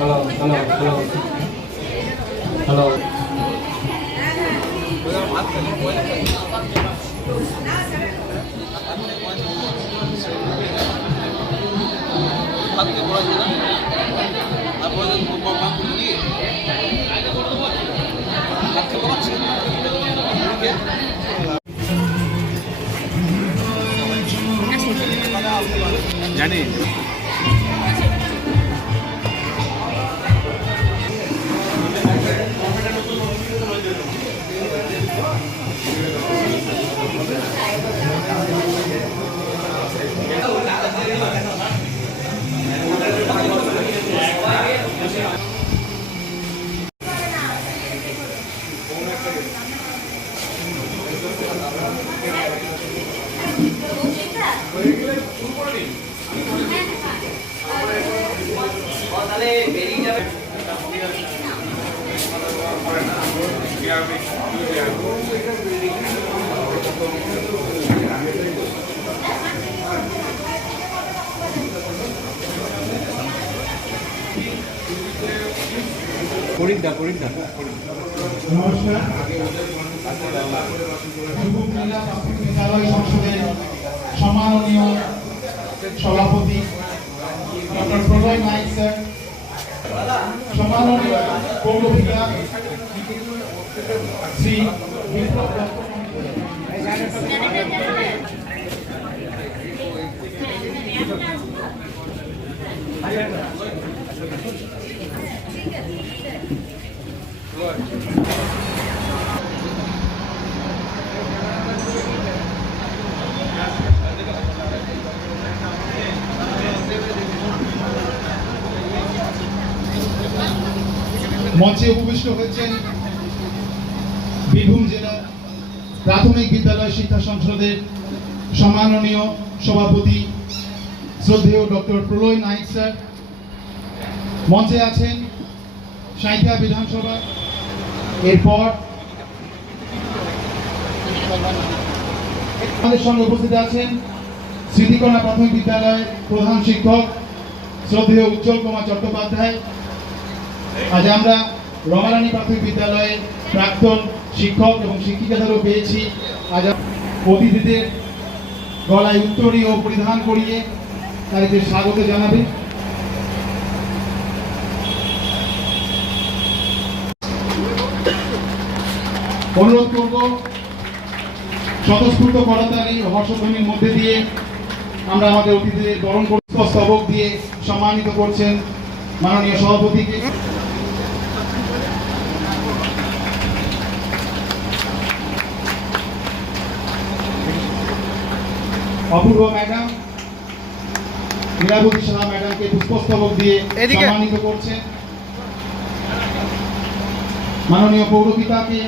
Hello, hello, hello. Hello. ভাবতে জানি। পরীক্ষা পরীক্ষা নমস্কার বিদ্যালয় সংসদের সম্মাননীয় সভাপতি ডক্টর প্রলয় নাইক স্যার সম্মাননীয় দত্ত মঞ্চে উপবিষ্ট হয়েছেন প্রাথমিক বিদ্যালয় শিক্ষা সংসদের সম্মাননীয় সভাপতি শ্রদ্ধেয় ডক্টর প্রলয় নাইক স্যার, মঞ্চে আছেন সাঁইথিয়া বিধানসভা। এরপর আমাদের সঙ্গে উপস্থিত আছেন স্মৃতিকণা প্রাথমিক বিদ্যালয়ের প্রধান শিক্ষক শ্রদ্ধেয় উজ্জ্বল কুমার চট্টোপাধ্যায়। আজ আমরা রমারানী প্রাথমিক বিদ্যালয়ের প্রাক্তন শিক্ষক এবং শিক্ষিকাদেরও পেয়েছি। আজ অতিথিদের গলায় উত্তরীয় পরিধান করিয়ে তাদেরকে স্বাগত জানাবেন অনুরোধ করব, স্বতঃস্ফূর্ত করতালি ও হর্ষধ্বনির মধ্যে দিয়ে আমরা আমাদের অতিথিদের বরণ করে স্তবক দিয়ে সম্মানিত করছেন মাননীয় সভাপতিকে। অপূর্ব ম্যাডাম সাহা ম্যাডামকে পুষ্পস্তবক দিয়ে সম্মানিত করছেন মাননীয় পৌরপিতাকে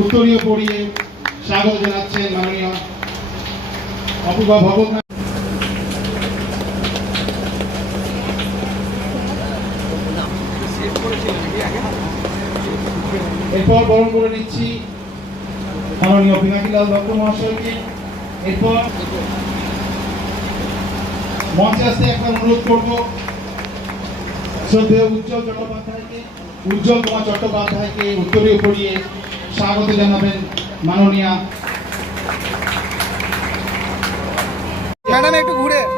উত্তরীয় পড়িয়ে স্বাগত জানাচ্ছেন মাননীয় অপূর্ব ভগত এরপর বরণ করে নিচ্ছি মাননীয় পিনাকিলাল দত্ত মহাশয়কে। এরপর মঞ্চে আসতে একবার অনুরোধ করব, শ্রদ্ধেয় উজ্জ্বল চট্টোপাধ্যায়কে, উজ্জ্বল কুমার চট্টোপাধ্যায়কে উত্তরীয় পড়িয়ে স্বাগত জানাবেন মাননীয়া। ম্যাডাম, একটু ঘুরে।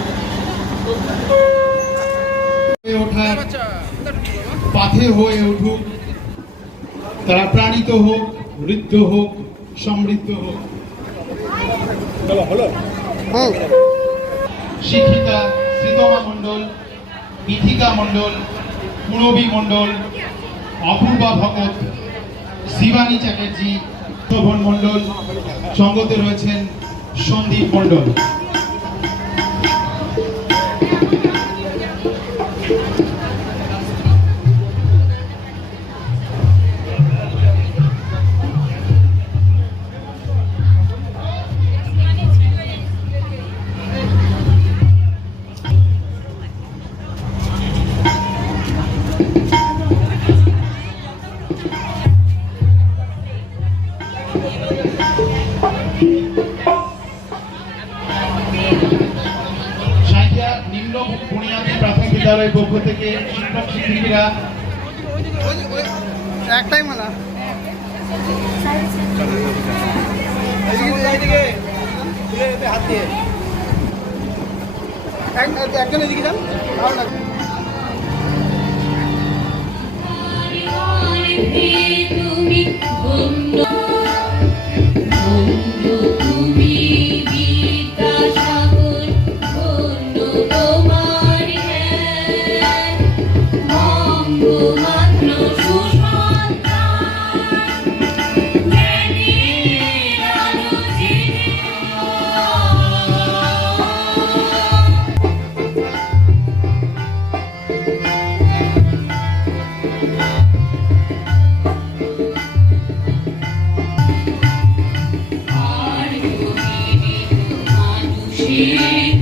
পাথে হয়ে উঠুক, তারা প্রাণিত হোক, বৃদ্ধ হোক, সমৃদ্ধ হোক। শিক্ষিতা শ্রীতমা মণ্ডল বিথিকা মণ্ডল, পুরবী মণ্ডল, অপূর্বা ভগত শিবানী চ্যাটার্জি, শোভন মণ্ডল, সঙ্গতে রয়েছেন সন্দীপ মণ্ডল। নিম্ন বুনিয়াদী প্রাথমিক বিদ্যালয়ের পক্ষ থেকে শিক্ষক শিক্ষিকা। একটাই একজন এদিকে যান ভালো লাগবে তুমি ধন্য ধন্য। You.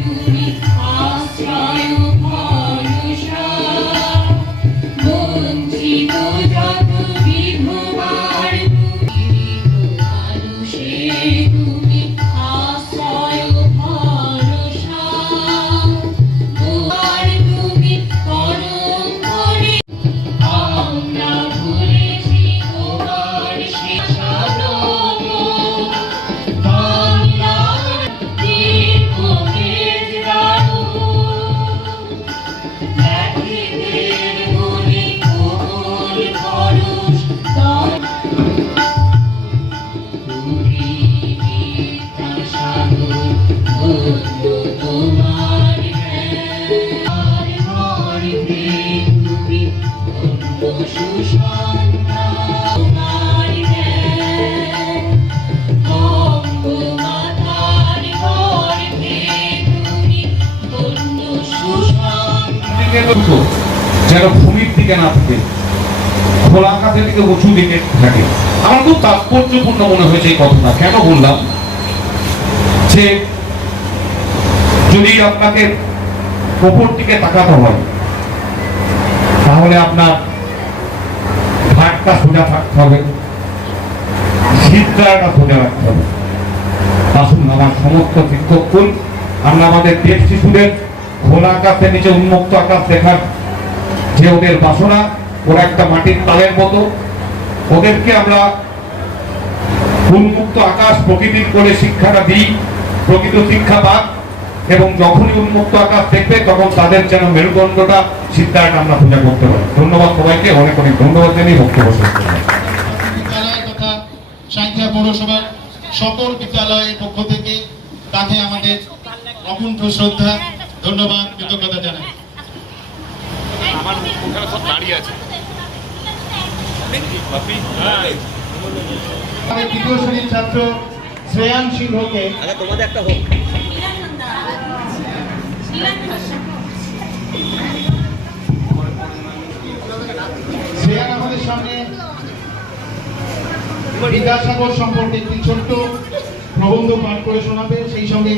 যেন ভূমির দিকে না থাকে, খোলা আকাশের দিকে উঁচু দিকে থাকে। আমার খুব তাৎপর্যপূর্ণ মনে হয়েছে এই কথাটা। কেন বললাম? যে যদি আপনাকে ওপর দিকে তাকাতে হয়, তাহলে আপনার ঘাটটা সোজা থাকতে হবে সিদ্ধাটা সোজা রাখতে হবে। আসুন, আমার সমস্ত শিক্ষককুল আমরা আমাদের দেশ শিশুদের খোলা আকাশের নিচে উন্মুক্ত আকাশ দেখার যে ওদের বাসনা, ওরা একটা মাটির তালের মতো। ওদেরকে আমরা উন্মুক্ত আকাশ প্রকৃতির করে শিক্ষাটা দিই, প্রকৃত শিক্ষা পাক এবং যখনই উন্মুক্ত আকাশ দেখবে, তখন তাদের যেন মেরুদণ্ডটা সিদ্ধাটা আমরা পূজা করতে পারি। ধন্যবাদ সবাইকে, অনেক অনেক ধন্যবাদ জানিয়ে বক্তব্য শেষ তথা সাঁইথিয়া পৌরসভার সকল বিদ্যালয়ের পক্ষ থেকে তাকে আমাদের অকুণ্ঠ শ্রদ্ধা ধন্যবাদ কৃতজ্ঞতা জানাই। আমার ওখানে সব দাঁড়িয়ে আছে। আমাদের তৃতীয় শ্রেণির ছাত্র শ্রেয়ান সিংহকে আচ্ছা তোমাদের একটা হোক। শ্রেয়ান আমাদের সামনে বিদ্যাসাগর সম্পর্কে একটি ছোট্ট প্রবন্ধ পাঠ করে শোনাবে সেই সঙ্গে